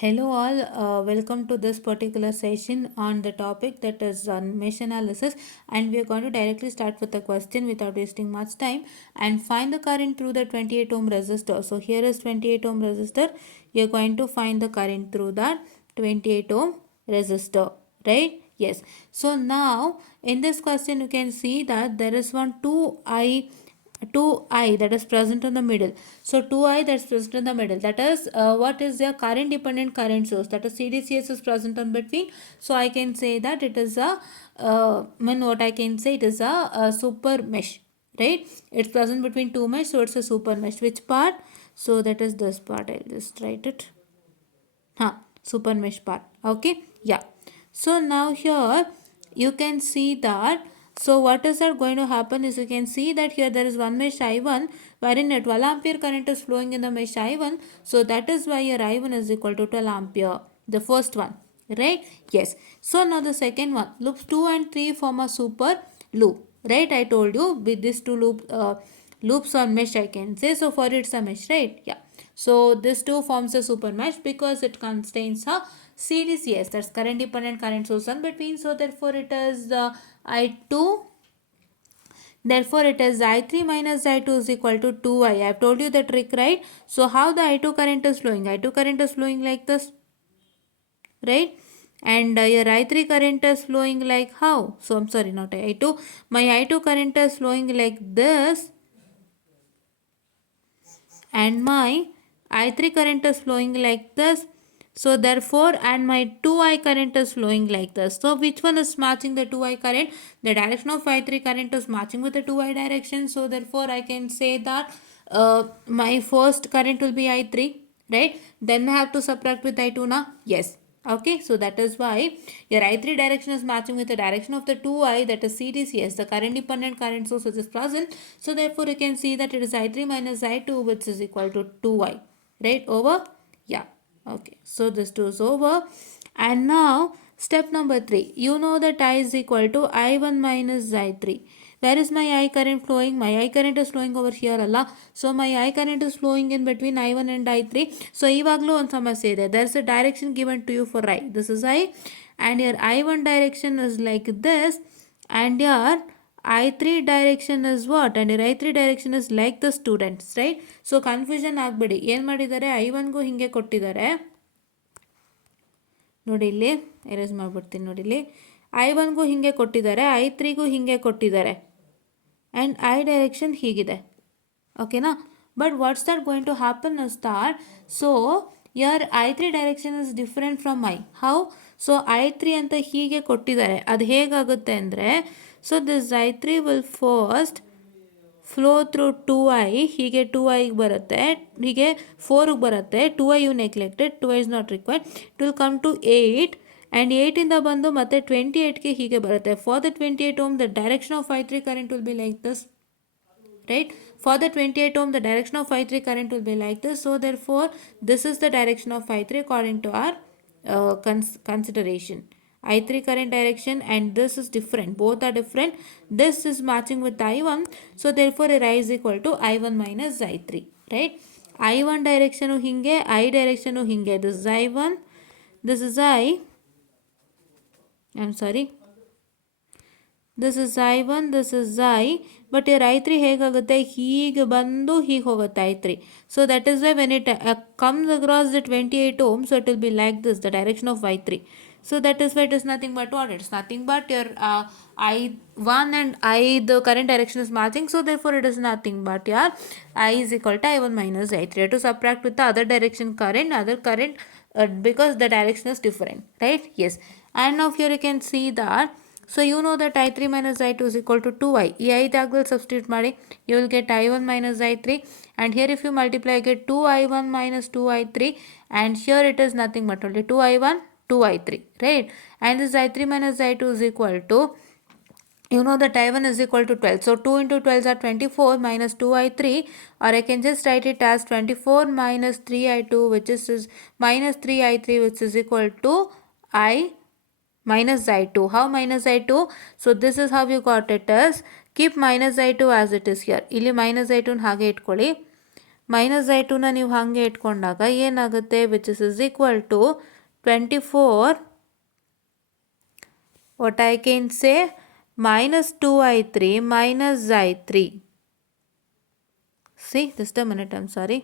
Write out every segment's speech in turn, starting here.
Hello all, welcome to this particular session on the topic that is on mesh analysis, and we are going to directly start with the question without wasting much time and find the current through the 28 ohm resistor. So here is 28 ohm resistor. You are going to find the current through that 28 ohm resistor, right? Yes. So now in this question you can see that there is one 2I that is present in the middle. So 2I that's present in the middle, that is what is their current dependent current source, that is CDCS is present on between. So I can say that it is a what I can say, it is a super mesh, right? It's present between two mesh, so it's a super mesh. Which part? So that is this part. I'll just write it. Super mesh part. Okay, yeah. So now here you can see that. So what is that going to happen is, you can see that here there is one mesh I1 wherein a 12 ampere current is flowing in the mesh I1. So that is why your I1 is equal to 12 ampere. The first one, right? Yes. So now the second one, loops 2 and 3 form a super loop, right? I told you with these two loops on mesh, I can say. So for it's a mesh, right? Yeah. So this two forms a super mesh because it contains a CDCS, that's current dependent current source in between. So therefore it is I2. Therefore it is I3 minus I2 is equal to 2I. I have told you the trick, right? So how the I2 current is flowing? I2 current is flowing like this, right? And your I3 current is flowing like how? So I'm sorry, not I2. My I2 current is flowing like this, and my I3 current is flowing like this. So therefore, and my 2I current is flowing like this. So which one is matching the 2I current? The direction of I3 current is matching with the 2I direction. So therefore I can say that my first current will be I3, right? Then I have to subtract with I2 now. Yes. Okay, so that is why your I3 direction is matching with the direction of the 2I, that is CDCS, the current dependent current source which is present. So therefore you can see that it is I3 minus I2 which is equal to 2I, right? Over? Yeah. Okay, so this 2 is over. And now step number 3, you know that I is equal to I1 minus I3. Where is my I current flowing? My I current is flowing over here, Allah. So my I current is flowing in between I1 and I3. So ಇವಗಲೂ ಒಂದು ಸಮಸ್ಯೆ ಇದೆ. There's a direction given to you for I. This is I, and your I1 direction is like this, and your I3 direction is what? And your I3 direction is like the students, right? So confusion ಆಗಬೇಡಿ. ಏನು ಮಾಡಿದ್ದಾರೆ, I1ಗೂ ಹಿಂಗೆ ಕೊಟ್ಟಿದ್ದಾರೆ ನೋಡಿ, ಇಲ್ಲಿ erase ಮಾಡಿಬಿಡ್ತೀನಿ. ನೋಡಿ, ಇಲ್ಲಿ I1ಗೂ ಹಿಂಗೆ ಕೊಟ್ಟಿದ್ದಾರೆ, I3ಗೂ ಹಿಂಗೆ ಕೊಟ್ಟಿದ್ದಾರೆ, and I direction ಹೀಗಿದೆ. ಓಕೆನಾ? But what's that going to happen is that, so your I3 direction is different from I. ಹೌ? ಸೊ I3 ಅಂತ ಹೀಗೆ ಕೊಟ್ಟಿದ್ದಾರೆ. ಅದು ಹೇಗಾಗುತ್ತೆ ಅಂದರೆ, so this I3 will first flow through 2I, ಹೀಗೆ 2Iಗೆ ಬರುತ್ತೆ, ಹೀಗೆ 4ಗೆ ಬರುತ್ತೆ. 2I you neglected, 2I is not required. It will come to 8, and 8ಇಂದ ಬಂದು ಮತ್ತೆ 28ಗೆ ಹೀಗೆ ಬರುತ್ತೆ. For the 28 ohm the direction of I3 current will be like this, right? For the 28 ohm the direction of I3 current will be like this. So therefore this is the direction of I3 according to our consideration. I3 current direction, and this is different, both are different. This is matching with I1, so therefore I is equal to I1 minus I3, right? I1 direction hinge, I direction hinge. This is I1, this is I'm sorry, this is I1, this is I, but your I3 ಹೇಗಾಗುತ್ತೆ, ಹೀಗೆ ಬಂದು ಹೀಗೆ ಹೋಗುತ್ತೆ I3. So that is why when it comes across the 28 ohm, so it will be like this, the direction of I3. So that is why it is nothing but what? It's nothing but your I1 and I, the current direction is matching. So therefore it is nothing but your I is equal to I1 minus I3. To subtract with the other direction current, because the direction is different, right? Yes. And now here you can see that, so you know that I3 minus I2 is equal to 2I. ಈ ಐದಾಗಲು substitute ಮಾಡಿ, you will get I1 minus I3, and here if you multiply you get 2I1 minus 2I3, and here it is nothing but only 2I1, 2I3, right? And this I3 minus I2 is equal to, you know that I1 is equal to 12. So 2 into 12 are 24 minus 2I3, or I can just write it as 24 minus 3I2, which is minus 3I3, which is equal to I minus I2. How minus I2? So this is how you got it as, keep minus I2 as it is here. ಇಲ್ಲಿ minus I2 ಹಾಗೆ ಇಟ್ಕೊಳ್ಳಿ. Minus I ಟೂನ ನೀವು ಹಾಗೆ ಇಟ್ಕೊಂಡಾಗ ಏನಾಗುತ್ತೆ, which is equal to 24, what I can say, minus 2i3 minus i3. See, just a minute, I'm sorry.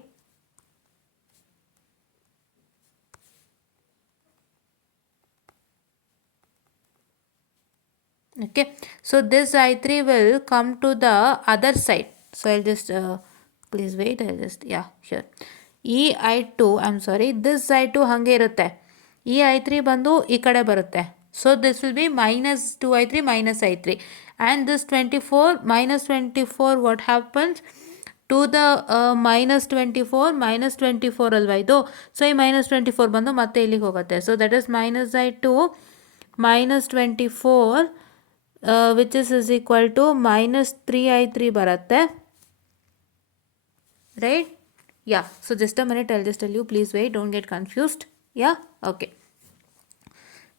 Okay, so this i3 will come to the other side. So I'll just please wait, I'll just, yeah, sure. ಈ i2, I'm sorry, this i2 ಹಾಗೆ ಇರುತ್ತೆ, ಈ i3 ಬಂದು ಈ ಕಡೆ ಬರುತ್ತೆ. So this will be minus 2i3 minus i3, and this 24 minus 24, what happens to the minus 24 ಅಲ್ವಾ ಇದು. ಸೊ ಈ minus 24 ಬಂದು ಮತ್ತೆ ಇಲ್ಲಿಗೆ ಹೋಗುತ್ತೆ. So that is minus i2 minus 24, which is equal to minus 3i3 ಬರುತ್ತೆ, right? Yeah, so just a minute, I'll just tell you, please wait, don't get confused. Yeah, okay.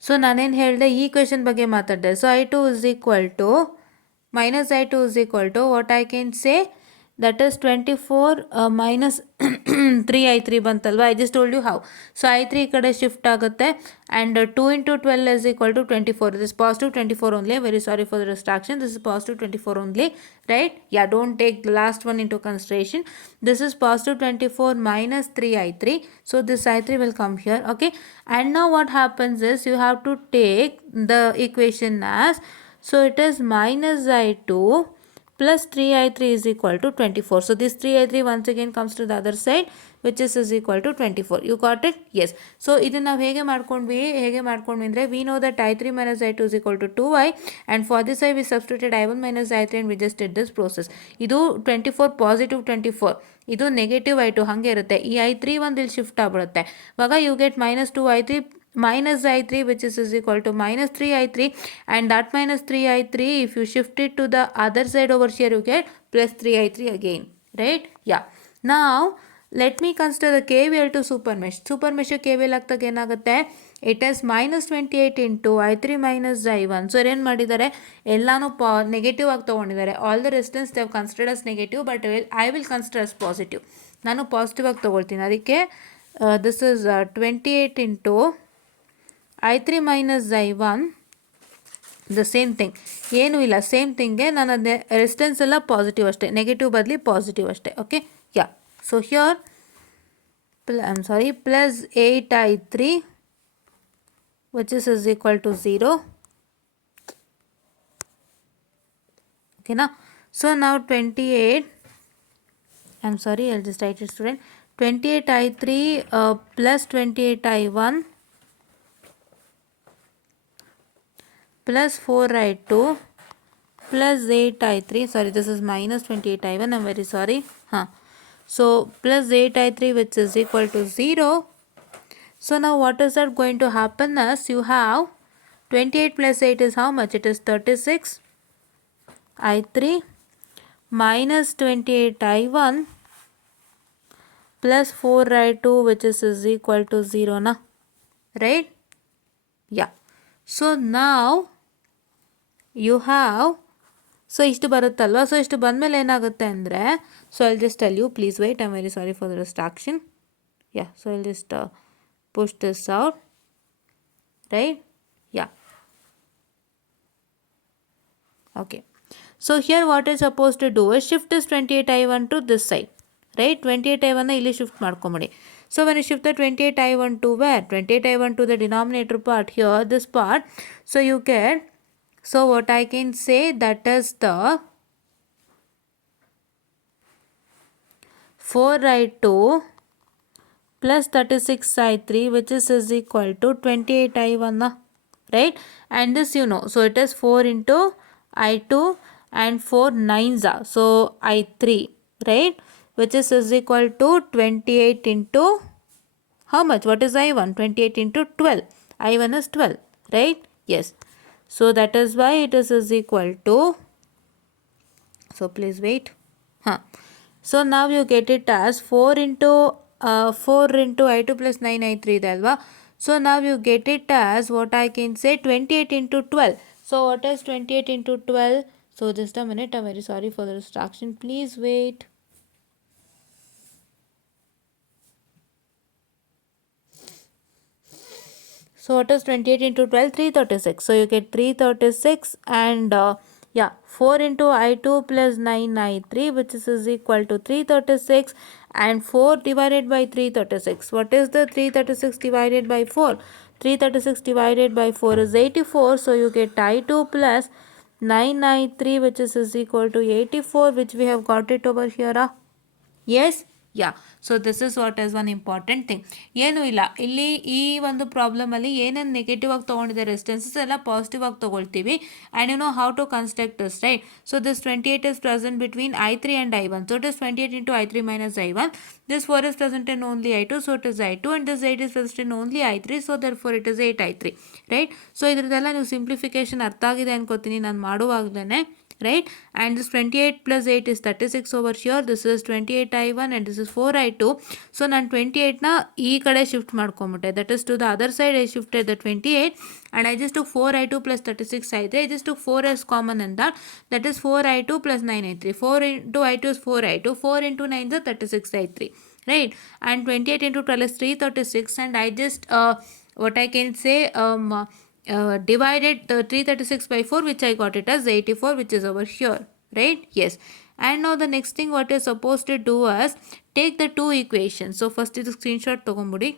So ನಾನೇನು ಹೇಳಿದೆ, ಈ question ಬಗ್ಗೆ ಮಾತಾಡಿದೆ. So i2 is equal to minus i2 is equal to what I can say, that is 24 minus 3i3 ಬಂತಲ್ವಾ. I just told you how. So i3 ಈ ಕಡೆ shift ಆಗುತ್ತೆ, and 2 into 12 is equal to 24. This is positive 24 only. Very sorry for the distraction. This is positive 24 only, right? Yeah, don't take the last one into consideration. This is positive 24 minus 3i3. So this i3 will come here, okay? And now what happens is, you have to take the equation as, so it is minus i2 plus 3i3 is equal to 24. So this 3i3 once again comes to the other side, which is equal to 24. You got it? Yes. So ಇದನ್ನು ನಾವು ಹೇಗೆ ಮಾಡ್ಕೊಂಡ್ವಿ ಅಂದರೆ, we know that i3 minus i2 is equal to 2i, and for this i we substituted i1 minus i3 and we just did this process. ಇದು 24 positive 24, ಇದು negative i2 ಹಾಗೆ ಇರುತ್ತೆ. ಈ i3 ಒಂದು ಇಲ್ಲಿ ಶಿಫ್ಟ್ ಆಗ್ಬಿಡುತ್ತೆ. ಇವಾಗ you get minus 2i3 minus i3, which is equal to minus 3i3, and that minus 3i3, if you shift it to the other side over here, you get plus 3i3 again, right? Yeah. Now let me consider the KVL to super mesh. Super mesh KVL ಆಗ್ತಾಗ ಏನಾಗುತ್ತೆ, it is minus 28 into i3 minus i1. So ಏನು ಮಾಡಿದ್ದಾರೆ, ಎಲ್ಲಾನು negative ಆಗಿ ತೊಗೊಂಡಿದ್ದಾರೆ. All the resistance they have considered as negative, but I will consider as positive. ನಾನು positive ಆಗಿ ತೊಗೊಳ್ತೀನಿ. ಅದಕ್ಕೆ this is 28 into i3 minus i1, the same thing, ಏನೂ ಇಲ್ಲ, ಸೇಮ್ ಥಿಂಗ್ಗೆ ನಾನು ಅದೇ ರೆಸಿಸ್ಟೆನ್ಸ್ ಎಲ್ಲ ಪಾಸಿಟಿವ್ ಅಷ್ಟೇ, ನೆಗೆಟಿವ್ ಬದಲಿ ಪಾಸಿಟಿವ್ ಅಷ್ಟೇ, okay? Yeah, so here plus 8i3, which is equal to 0, okay na? So now 28, I'll just write it, student, 28i3 plus 28i1 plus 4i2 plus 8i3, sorry, this is minus 28i1, I'm very sorry. So plus 8i3, which is equal to 0. So now what is that going to happen as, you have 28 plus 8 is how much? It is 36 i3 minus 28i1 plus 4i2, which is equal to 0 na, right? Yeah. So now you have, so ಇಷ್ಟು ಬರುತ್ತಲ್ವ. So ಇಷ್ಟು ಬಂದಮೇಲೆ ಏನಾಗುತ್ತೆ ಅಂದರೆ, so I'll just tell you, please wait, I am very sorry for the distraction. Yeah, so I'll just push this out, right? Yeah, okay. So here what is supposed to do is shift this 28i1 to this side, right? 28i1 ಇಲ್ಲಿ shift ಮಾಡ್ಕೊಂಬಿಡಿ. So when you shift the 28i1 to where? 28i1 to the denominator part, here, this part. So you get, so what I can say, that is the 4i2 plus 36i3, which is equal to 28i1, right? And this you know, so it is 4 into i2 and 4 9s are, so i3, right? Which is equal to 28 into how much? What is i1? 28 into 12. i1 is 12, right? Yes. So that is why it is equal to, so please wait. So now you get it as 4 into i2 plus 9i3 dalva. So now you get it as, what I can say, 28 into 12. So what is 28 into 12? So just a minute, I'm very sorry for the distraction, please wait. So what is 28 into 12? 336. So you get 336 and 4 into I2 plus 9 I3, which is equal to 336, and 4 divided by 336. What is the 336 divided by 4? 336 divided by 4 is 84. So you get I2 plus 9 I3, which is equal to 84, which we have got it over here. Yes. Yeah so this is what is one important thing. ಏನೂ ಇಲ್ಲ ಇಲ್ಲಿ ಈ ಒಂದು ಪ್ರಾಬ್ಲಮಲ್ಲಿ ಏನೇನು negative ಆಗಿ ತೊಗೊಂಡಿದೆ resistances ಎಲ್ಲ positive ಆಗಿ ತೊಗೊಳ್ತೀವಿ. And you know how to construct this, right? So this 28 is present between I3 and I1. So it is 28 into I3 minus I1. This 4 is present in only I2, so it is I2, and this 8 is present in only I3, so therefore it is 8 I3, right? So ಇದ್ರದ್ದೆಲ್ಲ ನೀವು simplification ಅರ್ಥ ಆಗಿದೆ ಅನ್ಕೋತೀನಿ ನಾನು ಮಾಡುವಾಗಲೇ, right? And this 28 plus 8 is 36 over here. This is 28 I1 and this is 4 I2. So ನಾನು 28 ನ ಈ ಕಡೆ shift ಮಾಡ್ಕೊಂಬಿಟ್ಟೆ, that is to the other side I shifted the 28, and I just took 4 I2 plus 36 I3. I just took 4 as common in that is 4 I2 plus 9 I3. 4 into I2 is 4 I2. 4 into 9 is 36 I3, right? And 28 into 12 is 336, and I just what I can say divided the 336 by 4, which I got it as 84, which is over here, right? Yes. And now the next thing what you're supposed to do is take the two equations. So first is screenshot ತಗೊಂಬಿಡಿ.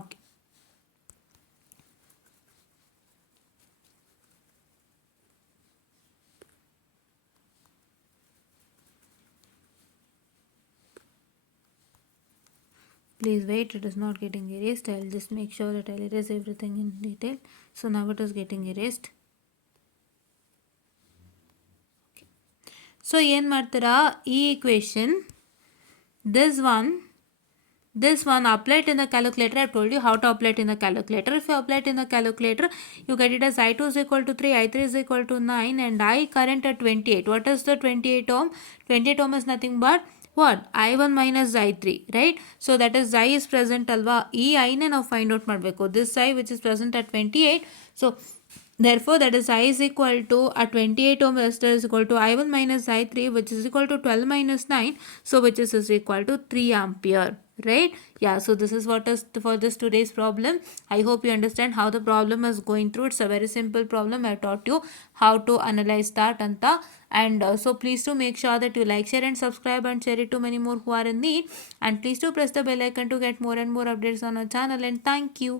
Okay. Please wait, it is not getting erased. I'll just make sure that I'll erase everything in detail. So now it is getting erased. Okay. So ಏನು ಮಾಡ್ತೀರಾ, ಈ equation, this one apply it in the calculator. I've told you how to apply it in the calculator. If you apply it in the calculator, you get it as I2 is equal to 3, I3 is equal to 9, and I current at 28. What is the 28 ohm? 28 ohm is nothing but what? I1 minus I3, right? So that is I is present alva. E I ne ನಾವು find out ಮಾಡಬೇಕು. This I which is present at 28. So therefore that is I is equal to a 28 ohm resistor is equal to I1 minus I3, which is equal to 12 minus 9. So which is equal to 3 ampere. Right? Yeah, so this is what is for this today's problem. I hope you understand how the problem is going through. It's a very simple problem. I taught you how to analyze that anta. And so please do make sure that you like, share and subscribe, and share it to many more who are in need. And please do press the bell icon to get more and more updates on our channel. And thank you.